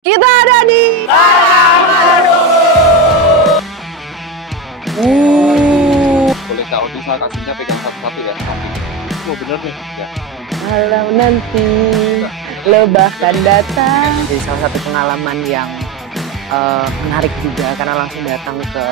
Kita ada di Boleh Kak Odi sama Kak Sinta pegang satu-satu ya. Oh bener nih ya. Kalau nanti lebah kan datang. Jadi salah satu pengalaman yang menarik juga karena langsung datang ke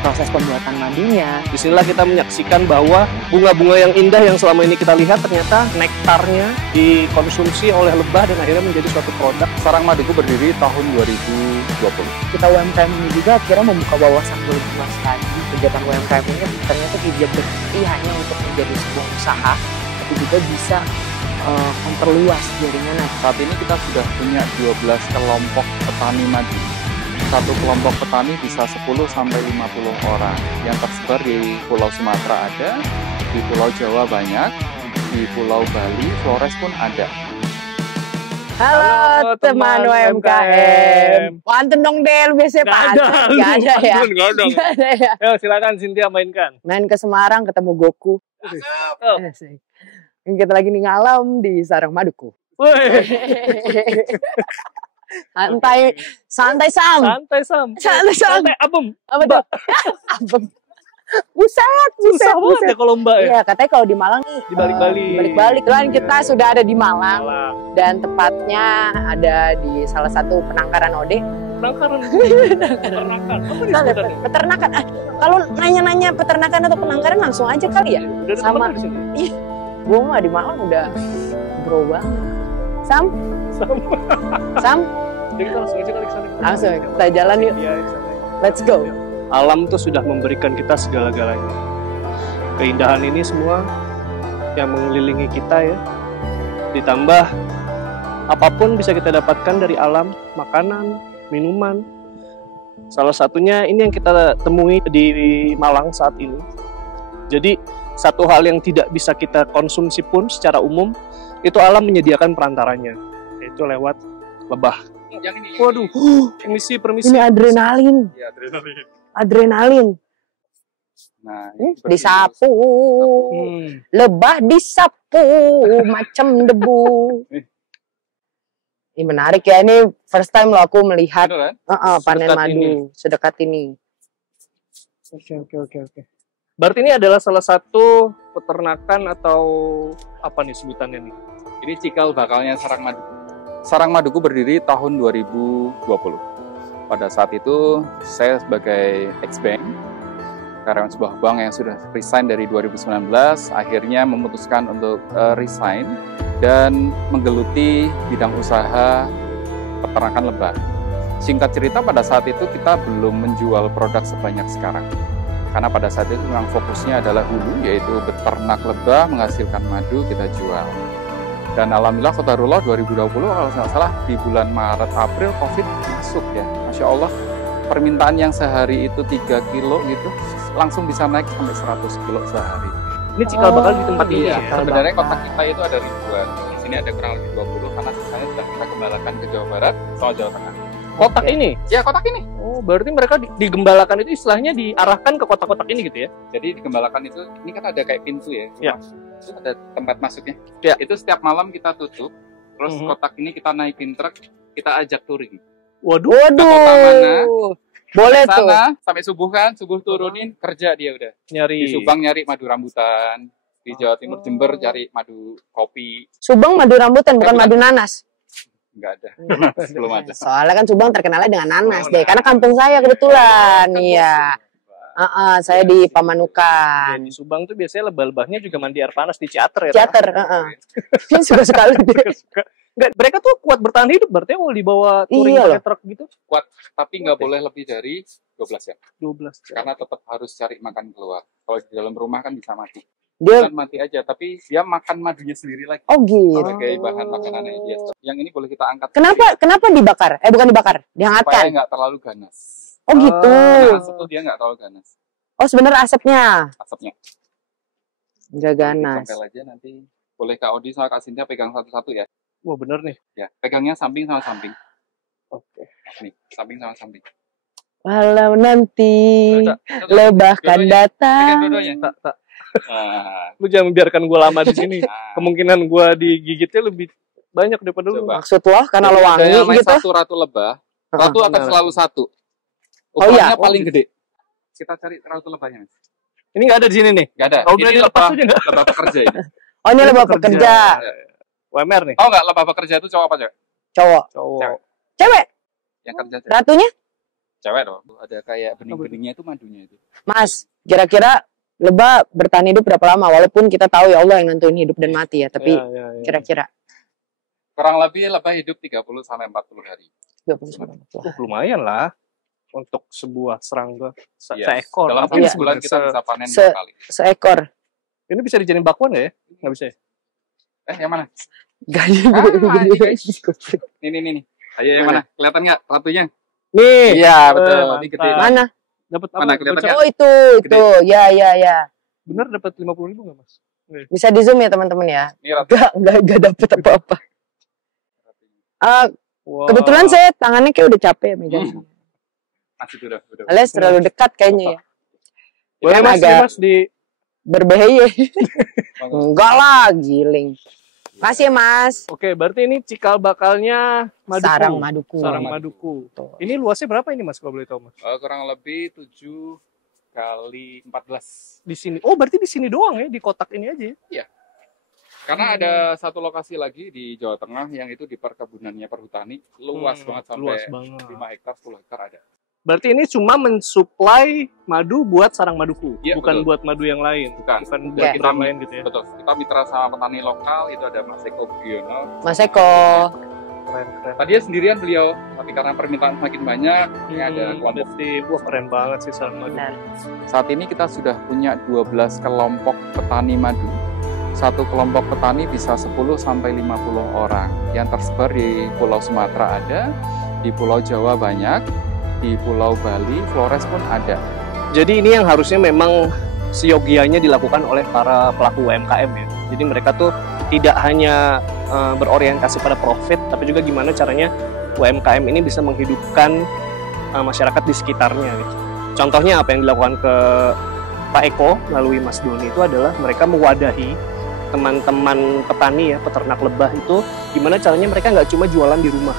proses pembuatan madunya. Disinilah kita menyaksikan bahwa bunga-bunga yang indah yang selama ini kita lihat ternyata nektarnya dikonsumsi oleh lebah dan akhirnya menjadi suatu produk. Sarang Maduku berdiri tahun 2020. Kita UMKM ini juga akhirnya membuka wawasan lebih luas lagi. Kegiatan UMKM ini ternyata tidak berhenti hanya untuk menjadi sebuah usaha, tapi juga bisa memperluas jaringan. Saat ini kita sudah punya 12 kelompok petani madu. Satu kelompok petani bisa 10 sampai 50 orang yang tersebar di Pulau Sumatera ada, di Pulau Jawa banyak, di Pulau Bali, Flores pun ada. Halo teman UMKM. Pantun dong Del, biasanya pantun. Gak ada ya. Nggak ada. Gak ada ya. Ayo silakan Cynthia mainkan. Main ke Semarang ketemu Goku. Asik. Kita lagi nih ngalam di Sarang Maduku. Santai, santai Sam. Santai Sam. Santai Sam. Santai abem. Apa tuh? Abang. Buset, Susah banget ya kalau mbak ya. Iya, katanya kalau di Malang nih Dibalik-balik. balik-balik kan kita sudah ada di Malang Malang. dan tepatnya ada di salah satu penangkaran OD. Penangkaran. Peternakan. Apa nih sebutannya? Peternakan. Kalau nanya-nanya peternakan atau penangkaran langsung aja kali ya. Udah ada Sama. teman di sini. Ih, gua mah di Malang udah bro banget. Sam, Sam, Jadi kita langsung aja kali ke sana. langsung kita jalan yuk. Iya, ke sana. Let's go. Alam tuh sudah memberikan kita segala-galanya. Keindahan ini semua yang mengelilingi kita ya. Ditambah apapun bisa kita dapatkan dari alam, makanan, minuman. Salah satunya ini yang kita temui di Malang saat ini. Jadi satu hal yang tidak bisa kita konsumsi pun secara umum, itu alam menyediakan perantaranya, yaitu lewat lebah. Yang ini. Waduh, permisi. Ini adrenalin, Ya, adrenalin. adrenalin. Nah, Disapu, lebah disapu macam debu. Ini menarik ya, ini first time lo aku melihat Bener, panen Sedekat madu sedekat ini. Oke. Berarti ini adalah salah satu peternakan atau apa nih sebutannya nih? Ini cikal bakalnya Sarang Maduku. Sarang Maduku berdiri tahun 2020. Pada saat itu saya sebagai ex-bank, karyawan sebuah bank yang sudah resign dari 2019, akhirnya memutuskan untuk resign dan menggeluti bidang usaha peternakan lebah. Singkat cerita pada saat itu kita belum menjual produk sebanyak sekarang. Karena pada saat itu memang fokusnya adalah hulu, yaitu beternak lebah, menghasilkan madu, kita jual. Dan alhamdulillah qadarullah 2020 kalau nggak salah di bulan Maret April Covid masuk ya. Masya Allah, permintaan yang sehari itu 3 kilo gitu langsung bisa naik sampai 100 kilo sehari. Ini cikal bakal di tempat ini Iya, ya. sebenarnya kotak kita itu ada ribuan. Di sini ada kurang lebih 20 karena sisanya sudah kita gembalakan ke Jawa Barat sama Jawa Tengah. Kotak ini. Ya, kotak ini. Oh, berarti mereka digembalakan itu istilahnya diarahkan ke kotak-kotak ini gitu ya? Jadi digembalakan itu, ini kan ada kayak pintu ya. Ya. Itu ada tempat masuknya. Ya. Itu setiap malam kita tutup, terus kotak ini kita naikin truk, kita ajak touring. Waduh. Kota mana? Boleh tuh. Sana sampai subuh kan, subuh turunin kerja dia udah. Nyari. Di Subang nyari madu rambutan, di Jawa Timur Jember cari madu kopi. Subang madu rambutan bukan bukan. madu nanas. Enggak ada. Belum ada. Soalnya kan Subang terkenalnya dengan nanas Oh, deh, karena kampung saya kebetulan. Iya. Saya di Pamanukan. Di Subang tuh biasanya lebah-lebahnya juga mandi air panas di Ciater ya. Teater, Ini suka sekali dia. Enggak, mereka tuh kuat bertahan hidup berarti kalau dibawa touring Iya pakai loh. truk gitu. Kuat, tapi nggak boleh lebih dari 12 ya. 12. Karena tetap harus cari makan keluar. Kalau di dalam rumah kan bisa mati. Dia Bukan mati aja, tapi dia makan madunya sendiri lagi. oh gitu. Sebagai bahan makanannya dia. Yang ini boleh kita angkat. Kenapa dibakar? Bukan dibakar, Supaya dihangatkan. nggak terlalu ganas. Oh gitu. Nah, asap tuh dia nggak terlalu ganas. Oh sebenarnya asapnya Asapnya. nggak ganas. Tempel aja nanti. Boleh Kak Odi sama Kak Sinta pegang satu-satu ya. Wah, bener nih. Ya, pegangnya samping sama samping. Oke. Nih, samping sama samping. Walau nanti lebah kan Pegang datang. dua-duanya. Tak. Nah, Lu jangan membiarkan gua lama di sini. nah. Kemungkinan gua digigitnya lebih banyak daripada lu. Coba. Maksud lo karena lo Jadi ada wangi yang namanya gitu? satu ratu lebah. Ratu akan benar. selalu satu. Oh, iya. Ukurannya paling gede. Kita cari ratu lebahnya. Mas. Ini nggak ada di sini nih. Nggak ada. Kalau Ini udah dilepas lebah, aja nggak? lebah pekerja ini. Oh ini lebah pekerja. WMR nih. Oh nggak, lebah pekerja itu cowok apa cewek? Cowok. Cowok. Cewek. Yang kerja cewek. Ratunya? Cewek dong. Ada kayak bening-beningnya itu madunya itu. Mas, kira-kira lebah bertahan hidup berapa lama? Walaupun kita tahu ya Allah yang nentuin hidup dan mati ya, tapi Ya. kira-kira Kurang lebih lebah hidup 30 sampai 40 hari. 20 Lumayan lah untuk sebuah serangga Yes. seekor. Dalam Tapi satu bulan kita bisa panen se- 2 kali. seekor. ini bisa dijadiin bakwan nggak ya? Nggak bisa ya? Yang mana? Gak ini guys. Nih. Ayo yang mana? Kelihatan nggak ratunya? Nih. Iya, betul. Ini mantap. gede. Mana? Dapat Mana kelihatan nggak? Oh itu. Ya. Bener dapat 50.000 nggak mas? Bisa di zoom ya teman-teman ya. Ini ratu. Gak dapet apa-apa. Wow. Kebetulan saya tangannya kayak udah capek ya megang. Masih udah. Alias terlalu dekat kayaknya ya. Boleh Kan mas, agak nih, mas di berbahaya. Enggak lah, giling. Makasih ya Mas. Oke, berarti ini cikal bakalnya maduku. Sarang maduku. Sarang maduku. Ini luasnya berapa ini mas kalau boleh tahu mas? Kurang lebih 7 kali 14. Di sini. Oh, berarti di sini doang ya, di kotak ini aja ya? Karena ada satu lokasi lagi di Jawa Tengah yang itu di perkebunannya perhutani, luas banget sampai luas banget. 5 hektar, 10 hektar ada. Berarti ini cuma mensuplai madu buat sarang maduku, Iya, bukan betul. buat madu yang lain. Bukan buat Iya. brand lain gitu ya. Betul. Kita mitra sama petani lokal, itu ada Mas Eko Bugiono. Mas Eko. Keren. Tadinya sendirian beliau, tapi karena permintaan semakin banyak, ini ada kelompok. Berarti, wah keren banget sih sarang madu. Benar. Saat ini kita sudah punya 12 kelompok petani madu. Satu kelompok petani bisa 10 sampai 50 orang yang tersebar di Pulau Sumatera ada, di Pulau Jawa banyak, di Pulau Bali, Flores pun ada. Jadi ini yang harusnya memang seyogianya dilakukan oleh para pelaku UMKM ya. Jadi mereka tuh tidak hanya berorientasi pada profit, tapi juga gimana caranya UMKM ini bisa menghidupkan masyarakat di sekitarnya gitu. Contohnya apa yang dilakukan ke Pak Eko melalui Mas Doni itu adalah mereka mewadahi teman-teman petani ya, peternak lebah itu gimana caranya mereka nggak cuma jualan di rumah.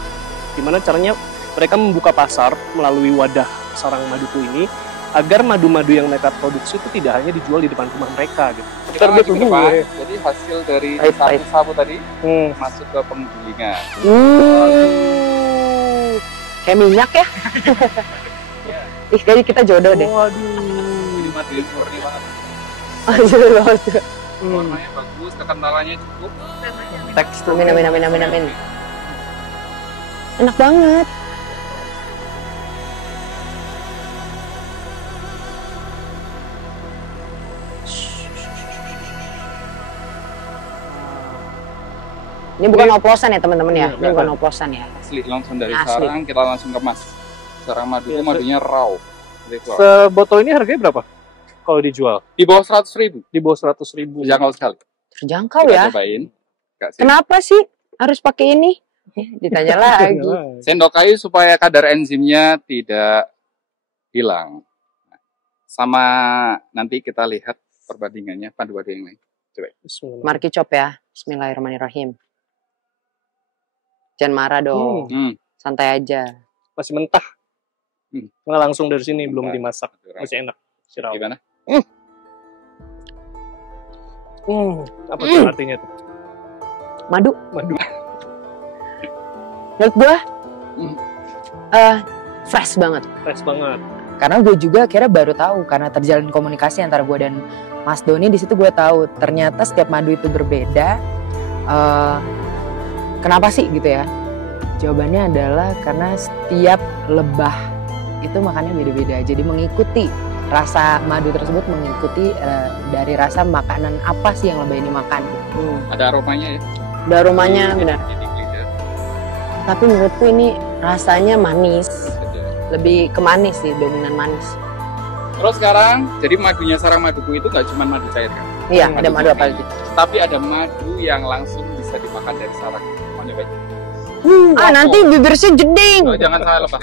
Gimana caranya mereka membuka pasar melalui wadah sarang maduku ini agar madu-madu yang mereka produksi itu tidak hanya dijual di depan rumah mereka gitu. Kita Terbit lanjut ke dulu, depan. ya. Jadi hasil dari Pahit. sapu tadi masuk ke penggilingan. Kayak minyak ya. Ih, kayaknya kita jodoh deh. Waduh. Ini madu yang murni banget. Anjir banget. Warnanya bagus, kekentalannya cukup. Tekstur. Amin. Enak banget. Ini bukan oplosan ya teman-teman ya. Iya, Ini bukan oplosan ya. Asli langsung dari Asli. sarang, kita langsung kemas. Sarang madu Iya, madunya raw. Gitu. Sebotol ini harganya berapa? Kalau dijual Di bawah 100.000. di bawah 100.000. Jangkau sekali. Terjangkau Kita ya. cobain. Nggak sih. Kenapa sih harus pakai ini? Ditanya lagi. Sendok kayu supaya kadar enzimnya tidak hilang. Sama nanti kita lihat perbandingannya padu-padu yang lain. Bismillah. Marki Cop ya. Bismillahirrahmanirrahim. Jangan marah dong. Santai aja. Masih mentah. Nggak langsung dari sini, belum Mentah. dimasak. Masih enak. Sirau. Gimana? Apa tuh artinya tuh? Madu. Madu. Menurut gua fresh banget. Fresh banget. Karena gue juga akhirnya baru tahu karena terjalin komunikasi antara gue dan Mas Doni. Di situ gue tahu ternyata setiap madu itu berbeda. Kenapa sih gitu ya? Jawabannya adalah karena setiap lebah itu makannya beda-beda. Jadi mengikuti rasa madu tersebut, mengikuti dari rasa makanan apa sih yang lebah ini makan. Ada aromanya ya? Ada aromanya benar. Jadi lidah. Tapi menurutku ini rasanya manis. Lebih ke manis sih, dominan manis. Terus sekarang, jadi madunya sarang maduku itu nggak cuma madu cair kan? Iya, ada madu apa lagi? Tapi ada madu yang langsung bisa dimakan dari sarang. Mau nyobain? Nanti bibirnya jeding. Oh, jangan salah lepas.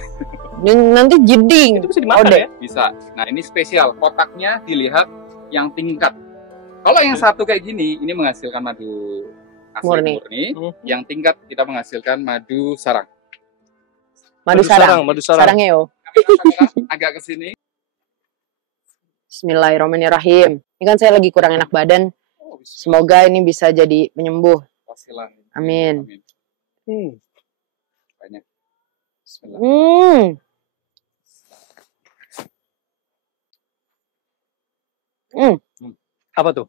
Nanti jeding. Itu bisa dimakan Ode. ya? Bisa. Nah ini spesial. Kotaknya dilihat yang tingkat. Kalau yang satu kayak gini, ini menghasilkan madu Murni. yang tingkat kita menghasilkan madu sarang. Madu sarang. Sarangnya yo. Agak ke sini. Bismillahirrahmanirrahim. Ini kan saya lagi kurang enak badan. Semoga ini bisa jadi penyembuh. Amin. Banyak. Bismillah. Apa tuh?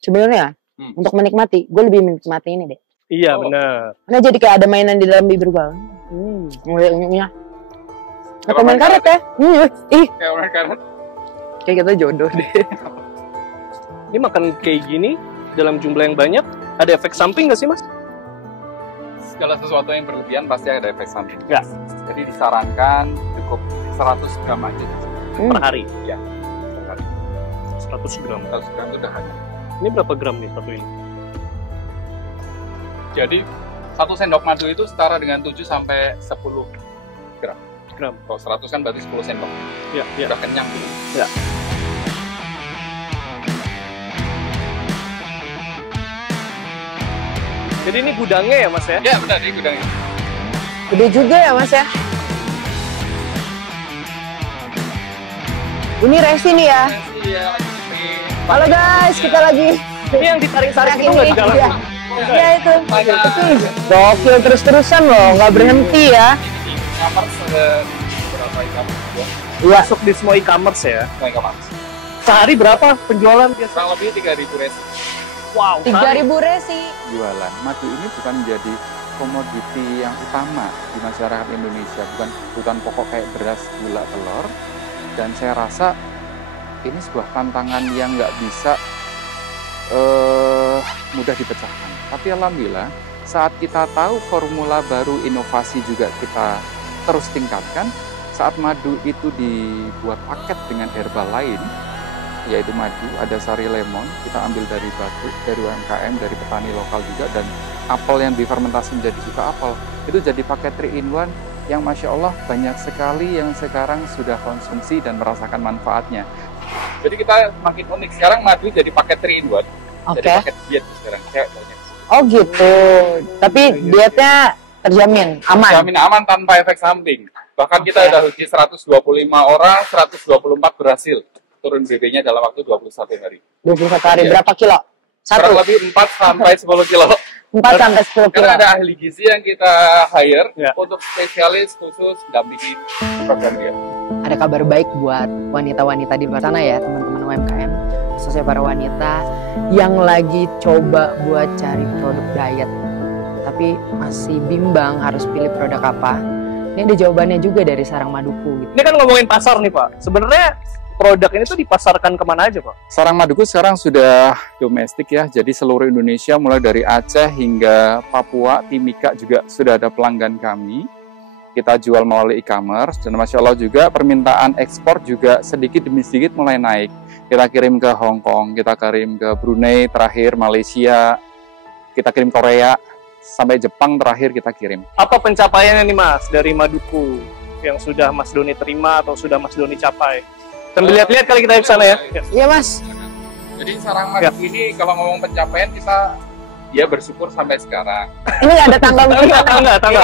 Sebenarnya untuk menikmati, gue lebih menikmati ini deh. Iya benar. Karena jadi kayak ada mainan di dalam bibir gue. Ngunyah. Atau main karet ya? Kayak main karet. Kayak kita jodoh deh. Ini makan kayak gini dalam jumlah yang banyak, ada efek samping nggak sih mas? Segala sesuatu yang berlebihan pasti ada efek samping. Ya. Jadi disarankan cukup 100 gram aja Per hari. Ya. Per hari. 100 gram. 100 gram itu udah hanya. Ini berapa gram nih satu ini? Jadi 1 sendok madu itu setara dengan 7 sampai 10 gram. Kalau 100 kan berarti 10 sendok. Iya. Udah kenyang dulu. Ya. Jadi ini gudangnya ya mas ya? Ya benar, ini gudangnya. Gede juga ya mas ya? Ini Resi nih ya? Iya. Halo guys, kita lagi Ini yang ditarik-tarik itu nggak di dalam? Iya itu. Gokil terus-terusan loh, nggak berhenti ya. Kamar berapa e-commerce juga? Iya. Masuk di semua e-commerce ya? Semua e-commerce. Sehari berapa penjualan biasa? Kurang lebih 3.000 resi. Wow. 3.000 Resi. Jualan madu ini bukan menjadi komoditi yang utama di masyarakat Indonesia, bukan kebutuhan pokok kayak beras, gula, telur. Dan saya rasa ini sebuah tantangan yang nggak bisa mudah dipecahkan. Tapi alhamdulillah saat kita tahu formula baru, inovasi juga kita terus tingkatkan. Saat madu itu dibuat paket dengan herbal lain, yaitu madu, ada sari lemon, kita ambil dari batu, dari UMKM, dari petani lokal juga, dan apel yang difermentasi menjadi suka apel, itu jadi paket 3-in-1 yang Masya Allah banyak sekali yang sekarang sudah konsumsi dan merasakan manfaatnya. Jadi kita makin unik, sekarang madu jadi paket 3-in-1, jadi paket diet sekarang, kayak banyak. Oh gitu, tapi dietnya terjamin, aman? Terjamin aman tanpa efek samping. Bahkan kita udah uji 125 orang, 124 berhasil turun BB-nya dalam waktu 21 hari. 21 hari, berapa kilo? Kurang lebih 4 sampai 10 kilo. 4 sampai 10 kilo. Karena ada ahli gizi yang kita hire untuk spesialis khusus dampingi program dia. Ada kabar baik buat wanita-wanita di luar sana ya, teman-teman UMKM, khususnya para wanita yang lagi coba buat cari produk diet, tapi masih bimbang harus pilih produk apa. Ini ada jawabannya juga dari Sarang Maduku. Gitu. Ini kan ngomongin pasar nih Pak. Sebenarnya produk ini tuh dipasarkan kemana aja Pak? Sarang Maduku sekarang sudah domestik ya, jadi seluruh Indonesia mulai dari Aceh hingga Papua, Timika juga sudah ada pelanggan kami. Kita jual melalui e-commerce dan Masya Allah juga permintaan ekspor juga sedikit demi sedikit mulai naik. Kita kirim ke Hong Kong, kita kirim ke Brunei, terakhir Malaysia, kita kirim Korea, sampai Jepang terakhir kita kirim. Apa pencapaiannya nih Mas dari Maduku yang sudah Mas Doni terima atau sudah Mas Doni capai? Sambil lihat-lihat kali kita ke sana ya. Iya Mas. Jadi Sarang Maduku ini kalau ngomong pencapaian kita ya bersyukur sampai sekarang. Ini ada tanggal tangga.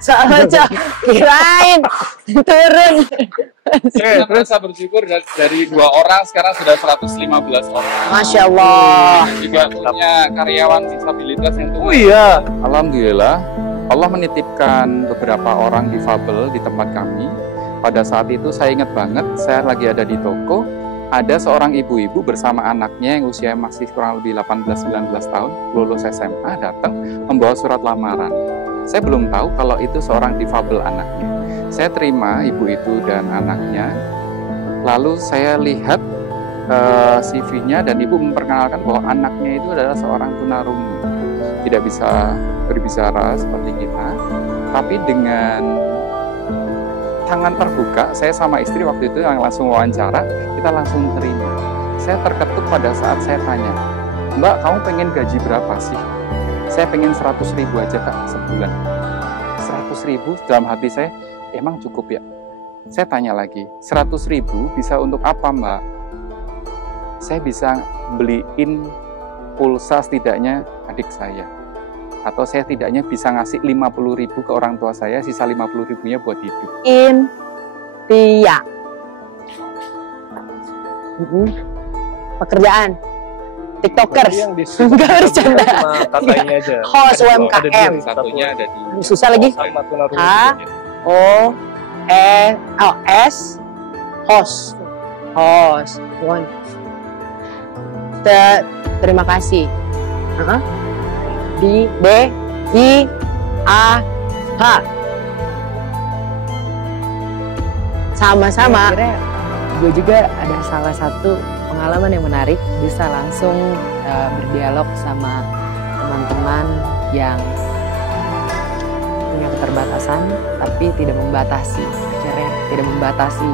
Salah aja, kirain turun. Kita merasa bersyukur dari 2 orang sekarang sudah 115 orang. Masya Allah. Dan juga punya karyawan disabilitas yang tua. Oh iya. Alhamdulillah Allah menitipkan beberapa orang difabel di tempat kami. Pada saat itu saya ingat banget, saya lagi ada di toko, ada seorang ibu-ibu bersama anaknya yang usia masih kurang lebih 18-19 tahun, lulus SMA, datang membawa surat lamaran. Saya belum tahu kalau itu seorang difabel anaknya. Saya terima ibu itu dan anaknya, lalu saya lihat CV-nya dan ibu memperkenalkan bahwa anaknya itu adalah seorang tunarungu. Tidak bisa berbicara seperti kita, tapi dengan tangan terbuka, saya sama istri waktu itu yang langsung wawancara, kita langsung terima. Saya terketuk pada saat saya tanya, Mbak, kamu pengen gaji berapa sih? Saya pengen 100.000 aja Kak, sebulan. 100.000 dalam hati saya, emang cukup ya? Saya tanya lagi, 100.000 bisa untuk apa Mbak? saya bisa beliin pulsa setidaknya adik saya. Atau saya setidaknya bisa ngasih 50.000 ke orang tua saya, sisa 50.000-nya buat hidup. Tia. Pekerjaan. TikTokers. Yang Enggak bercanda. Kakaknya aja. Host UMKM. Satunya ada di Susah lagi. Sama tunarungu. S. Host. One. Terima kasih. D-I-A-H. Sama-sama. Gue juga ada salah satu pengalaman yang menarik, bisa langsung berdialog sama teman-teman yang punya keterbatasan tapi tidak membatasi, akhirnya tidak membatasi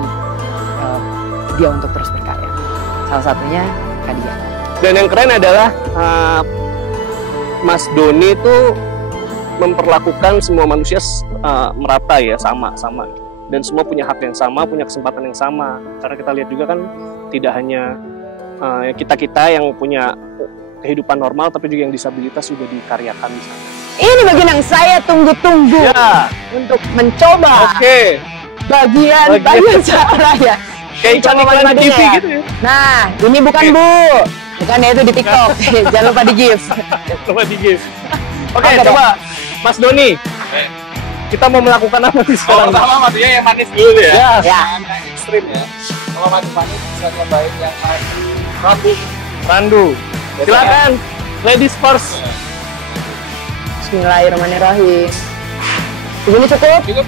dia untuk terus berkarya. Salah satunya Kadia. Dan yang keren adalah Mas Doni itu memperlakukan semua manusia merata ya, sama. Dan semua punya hak yang sama, punya kesempatan yang sama. Karena kita lihat juga kan tidak hanya kita yang punya kehidupan normal, tapi juga yang disabilitas juga dikaryakan di sana. Ini bagian yang saya tunggu-tunggu untuk mencoba. Oke. Bagian cara ya. Kayak iklan di TV gitu ya. Nah, ini bukan Bu. Bukan ya, itu di TikTok. Jangan lupa di give. Oke, coba Mas Doni. Kita mau melakukan apa sih sekarang? Pertama madunya yang manis dulu ya. Ya. Jangan yang ekstrim ya. Kalau madu manis bisa nyobain yang madu Randu. Silakan. Ladies first. Bismillahirrahmanirrahim. Begini cukup? Cukup.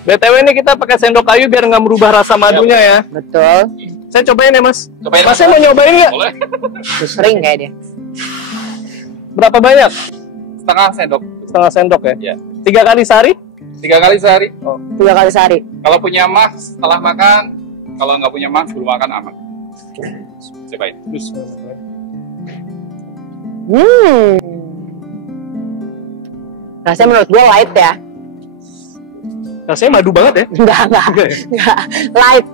BTW ini kita pakai sendok kayu biar nggak merubah rasa madunya ya. Betul. Saya cobain ya Mas. Cobain. Masnya mau nyobain nggak? Boleh. Sering kayak dia. Berapa banyak? Setengah sendok. Setengah sendok ya? Iya. 3 kali sehari? 3 kali sehari. 3 kali sehari. Kalau punya mah setelah makan, kalau nggak punya mah sebelum makan aman. Cobain. Rasanya menurut gue light ya. Rasanya madu banget ya? Enggak. Light.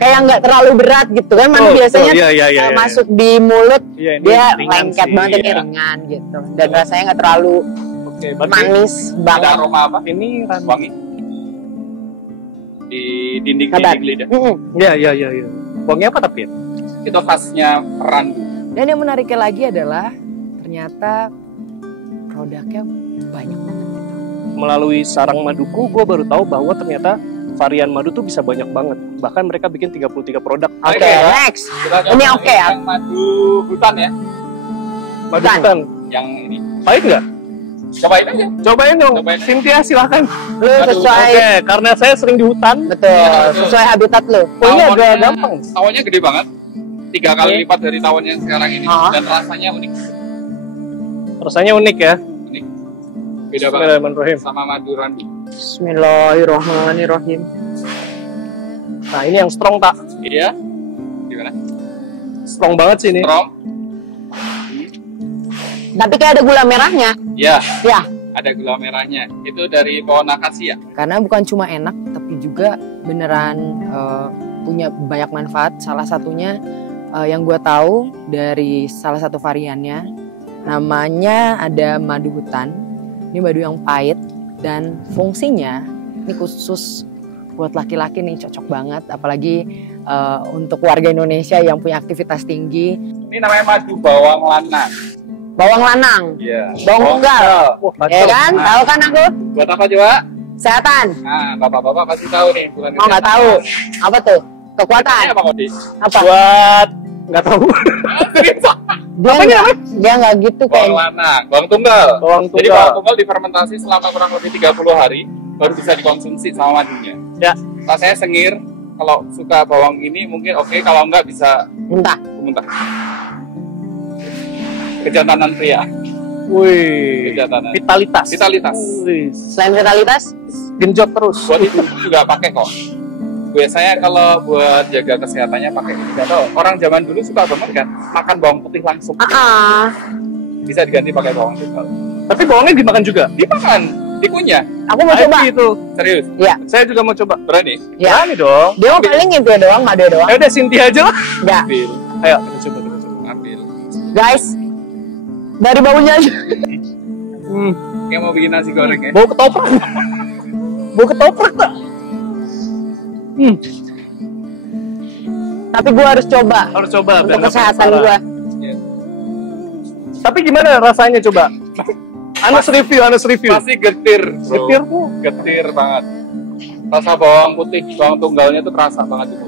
Kayak nggak terlalu berat gitu kan. Madu biasanya masuk di mulut, dia lengket banget, ini ringan gitu. Dan rasanya nggak terlalu manis banget. Ada aroma apa? Ini Wangi. Di dinding lidah. Iya. Wangi apa tapi? Itu khasnya randu. Dan yang menariknya lagi adalah ternyata produknya banyak banget. Melalui sarang maduku, gue baru tahu bahwa ternyata varian madu tuh bisa banyak banget. Bahkan mereka bikin 33 produk. Oke, next. Ini oke ya. Yang madu hutan ya. Madu hutan. Yang ini. Pahit nggak? Cobain aja. Cobain dong. Cobain. Cynthia silakan. Lu sesuai. Oke, karena saya sering di hutan. Betul. Sesuai habitat lu. Ini agak gampang. Tawonnya gede banget. 3 kali lipat dari tawon yang sekarang ini. Dan rasanya unik. Rasanya unik ya. Unik. Beda banget Bismillahirrahmanirrahim. sama madu randu. Bismillahirrahmanirrahim. Nah, ini yang strong tak? Iya. Gimana? Strong banget sih ini. Strong. Tapi kayak ada gula merahnya. Iya. Ya. Ada gula merahnya. Itu dari pohon akasia. Karena bukan cuma enak, tapi juga beneran punya banyak manfaat. Salah satunya yang gue tahu dari salah satu variannya, namanya ada madu hutan. Ini madu yang pahit dan fungsinya ini khusus buat laki-laki nih, cocok banget. Apalagi untuk warga Indonesia yang punya aktivitas tinggi. Ini namanya madu bawang lanang. Bawang lanang, Iya. bawang tunggal, ya kan? Nah. Tahu kan aku? Buat apa coba? Kesehatan. Nah, bapak-bapak pasti tahu nih. Bukan Oh nggak tahu. Apa tuh? Kekuatan. Apa Kodi? Apa? Buat nggak tahu. Dia nggak gitu Bawang kayak. lanang, bawang tunggal. Bawang Jadi tunggal. bawang tunggal difermentasi selama kurang lebih 30 hari baru bisa dikonsumsi sama madunya. Ya. Rasanya sengir. Kalau suka bawang ini mungkin oke, kalau enggak bisa Muntah. muntah. Kejantanan pria. Wih. Kejantanan. Vitalitas. Vitalitas. Wih. Selain vitalitas, Genjot terus. Buat itu juga pakai kok. Biasanya kalau buat jaga kesehatannya pakai ini. Gak tau, orang zaman dulu suka banget kan makan bawang putih langsung. Bisa diganti pakai bawang tunggal. Tapi bawangnya dimakan juga. Dimakan, dikunyah. aku mau coba. Itu. Serius? Iya. Saya juga mau coba. Berani? Ya. Berani dong. Dia mau paling itu doang, madu doang. Ya udah Cynthia aja lah. Enggak. Bil. Ayo, kita coba. Ambil. Guys, dari baunya aja. Kayak mau bikin nasi goreng ya. Bau ketoprak. Bau ketoprak tak? Tapi gue harus coba. Harus coba. Untuk kesehatan gue. Tapi gimana rasanya coba? Anas review. Pasti getir, bro. Getir tuh. Getir banget. Rasa bawang putih, bawang tunggalnya tuh terasa banget itu.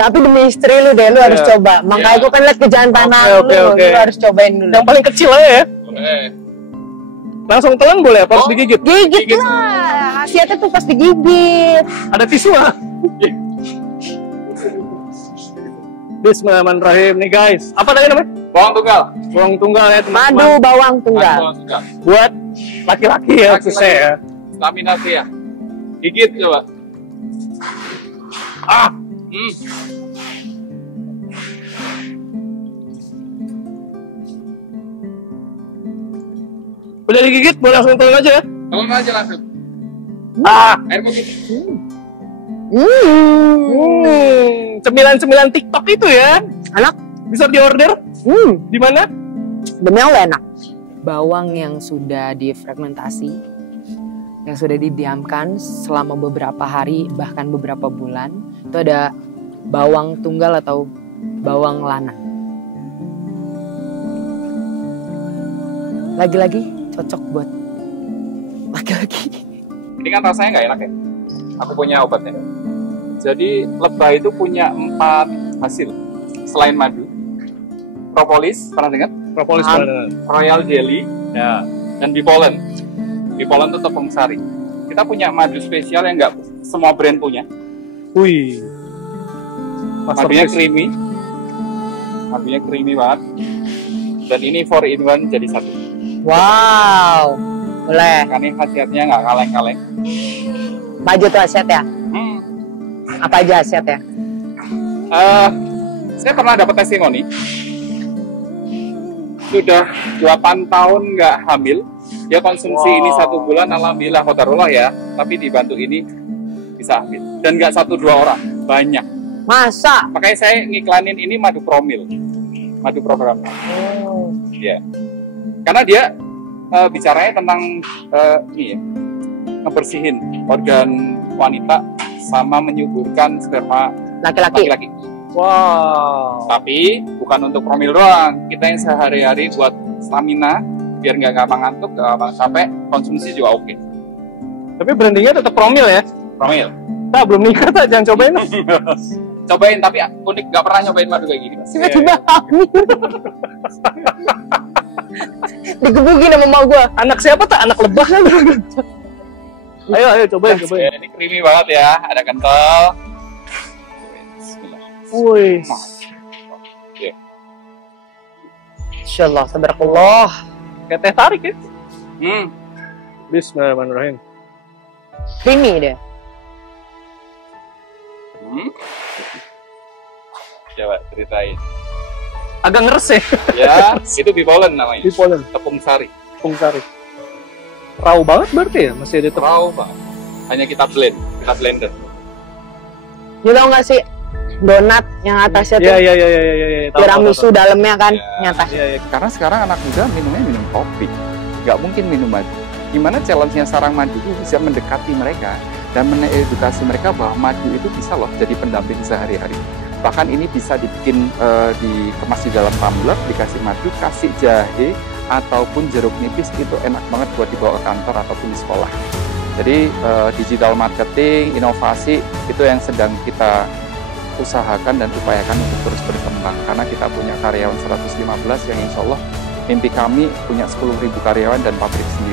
Tapi demi istri lu deh, lu harus coba. Makanya gue kan liat kejantanan lu harus cobain dulu. Yang paling kecil aja ya. Boleh. Langsung telan boleh apa harus digigit? Gigit lah. Khasiatnya tuh pas digigit. Ada tisu lah. Bismillahirrahmanirrahim nih guys. Apa tadi namanya? Bawang tunggal. Bawang tunggal ya teman-teman. Madu bawang tunggal. Bawang tunggal. Buat laki-laki ya khususnya ya. Stamina sih ya. Gigit coba. Udah digigit, boleh langsung telan aja ya. Telan aja langsung. Air putih. Cemilan-cemilan TikTok itu ya. Enak. Bisa diorder. Di mana? Demi Allah enak. Bawang yang sudah difermentasi, yang sudah didiamkan selama beberapa hari bahkan beberapa bulan, itu ada bawang tunggal atau bawang lana. Lagi-lagi cocok buat laki-laki. Ini kan rasanya nggak enak ya. Aku punya obatnya. Jadi lebah itu punya 4 hasil selain madu. Propolis, pernah dengar? Propolis Royal jelly, ya. dan bipolen. Bipolen itu tepung sari. Kita punya madu spesial yang nggak semua brand punya. Wih. Madunya creamy. Madunya creamy banget. Dan ini 4 in 1 jadi satu. Wow, boleh. Kan ini khasiatnya nggak kaleng-kaleng. Baju tuh aset ya? Apa aja aset ya? Saya pernah dapat testimoni. Sudah 8 tahun nggak hamil. Dia konsumsi ini 1 bulan, alhamdulillah qadarullah ya. Tapi dibantu ini bisa hamil. Dan nggak 1-2 orang, banyak. Masa? Makanya saya ngiklanin ini madu promil, madu program. Ya, karena dia bicaranya tentang ini ya, ngebersihin organ wanita sama menyuburkan sperma laki-laki. Wow. Tapi bukan untuk promil doang. Kita yang sehari-hari buat stamina, biar nggak gampang ngantuk, nggak gampang capek, konsumsi juga oke. Tapi brandingnya tetap promil ya? Promil. Nah, belum nikah tak, jangan cobain. Cobain, tapi unik, nggak pernah nyobain madu kayak gini. Tiba-tiba hamil. Digebukin sama emak gua. Anak siapa tak? Anak lebah kan? Ayo cobain. Ya, ini creamy banget ya, ada kental. Wih. Ya. Insyaallah, tabarakallah. Kayak teh tarik ya? Bismillahirrahmanirrahim. Creamy deh. Coba ceritain. Agak ngeres ya? Ya, itu bipolen namanya. Bipolen. Tepung sari. Tepung sari. Raw banget berarti ya? Masih ada tepung? Raw banget. Hanya kita blender. You tau gak sih donat yang atasnya tuh Iya. tiramisu dalamnya kan nyata. Iya. Karena sekarang anak muda minumnya minum kopi, nggak mungkin minum madu. Gimana challenge-nya sarang madu itu bisa mendekati mereka dan mengedukasi mereka bahwa madu itu bisa loh jadi pendamping sehari-hari. Bahkan ini bisa dibikin dikemas di dalam tumbler, dikasih madu, kasih jahe ataupun jeruk nipis, itu enak banget buat dibawa ke kantor ataupun di sekolah. Jadi digital marketing, inovasi itu yang sedang kita usahakan dan upayakan untuk terus berkembang, karena kita punya karyawan 115 yang insya Allah mimpi kami punya 10.000 karyawan dan pabrik sendiri.